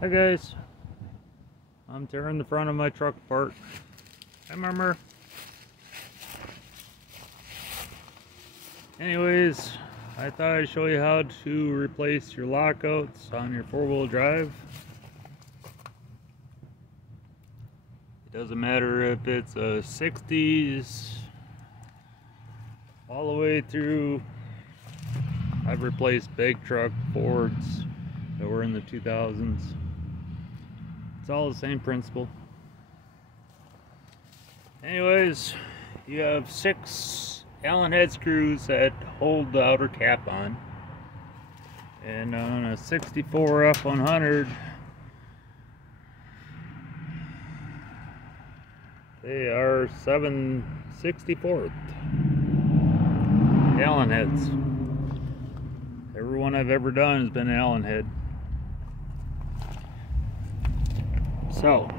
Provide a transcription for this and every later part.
Hi guys, I'm tearing the front of my truck apart. Hi Murmur. Anyways, I thought I'd show you how to replace your lockouts on your four-wheel drive. It doesn't matter if it's a 60s all the way through. I've replaced big truck Fords that were in the 2000s. It's all the same principle. Anyways, you have 6 Allen head screws that hold the outer cap on. And on a 64 F100, they are 7/64 Allen heads. Every one I've ever done has been an Allen head. So,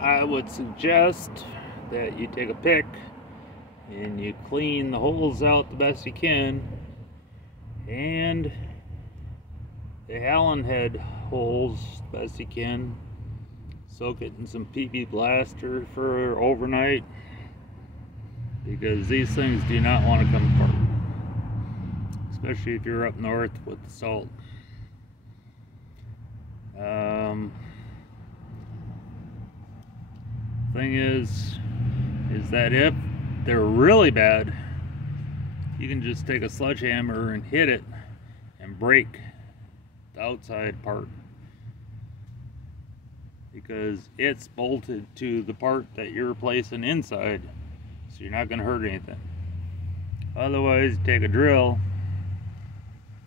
I would suggest that you take a pick and you clean the holes out the best you can, and the Allen head holes the best you can. Soak it in some PP Blaster for overnight, because these things do not want to come apart, especially if you're up north with the salt. Thing is that if they're really bad, you can just take a sledgehammer and hit it and break the outside part, because it's bolted to the part that you're replacing inside, so you're not going to hurt anything. Otherwise, take a drill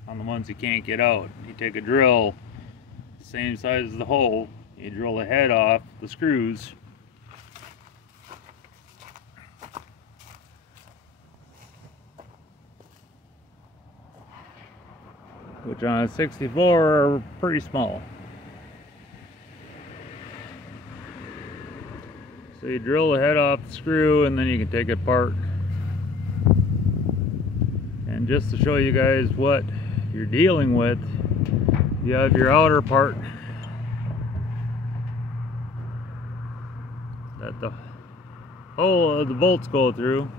on the ones you can't get out. You take a drill the same size as the hole, you drill the head off the screws, which on a 64 are pretty small. So you drill the head off the screw and then you can take it apart. And just to show you guys what you're dealing with, you have your outer part that the hole of the bolts go through,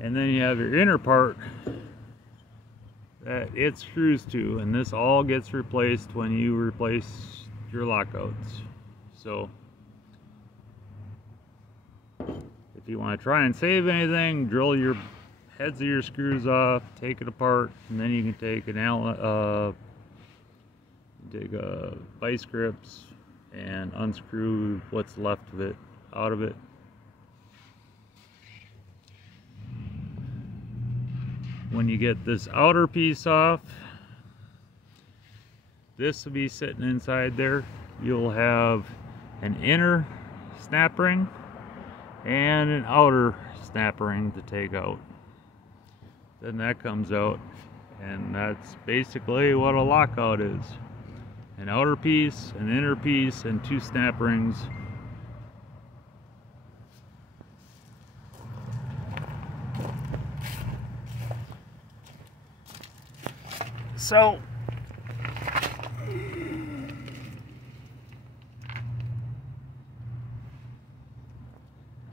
and then you have your inner part that it screws to, and this all gets replaced when you replace your lockouts. So if you want to try and save anything, drill your heads of your screws off, take it apart, and then you can take an vice grips and unscrew what's left of it out of it. When you get this outer piece off, this will be sitting inside there. You'll have an inner snap ring and an outer snap ring to take out. Then that comes out, and that's basically what a lockout is. An outer piece, an inner piece, and 2 snap rings. So,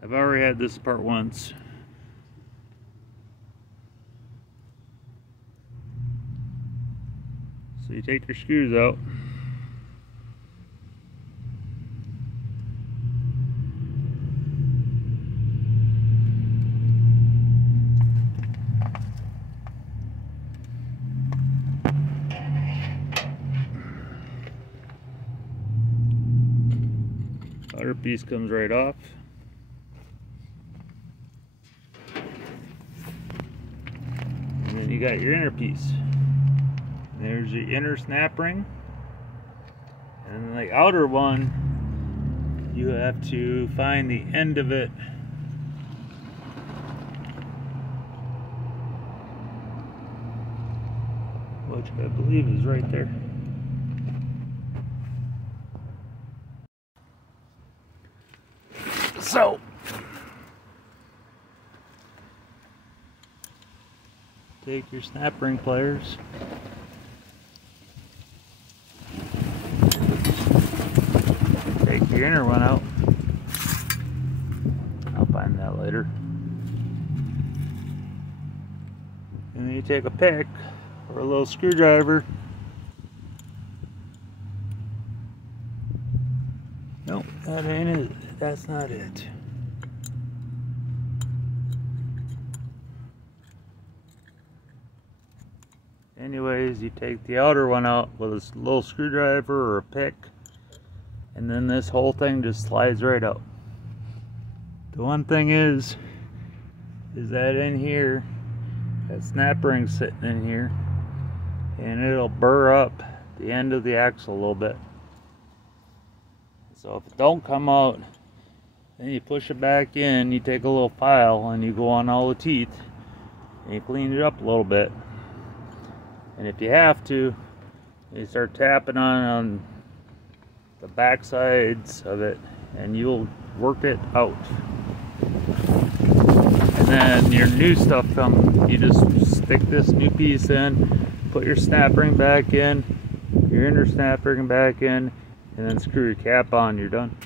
I've already had this apart once. So you take your screws out. Outer piece comes right off. And then you got your inner piece. There's your inner snap ring. And the outer one, you have to find the end of it. Which I believe is right there. So, take your snap ring pliers, take your inner one out. I'll find that later. And then you take a pick or a little screwdriver. Nope, that ain't it. That's not it. Anyways, you take the outer one out with a little screwdriver or a pick, and then this whole thing just slides right out. The one thing is that in here, that snap ring's sitting in here, and it'll burr up the end of the axle a little bit. So if it don't come out, then you push it back in, you take a little file and you go on all the teeth and you clean it up a little bit. And if you have to, you start tapping on the back sides of it and you'll work it out. And then your new stuff comes, you just stick this new piece in, put your snap ring back in, your inner snap ring back in, and then screw your cap on, you're done.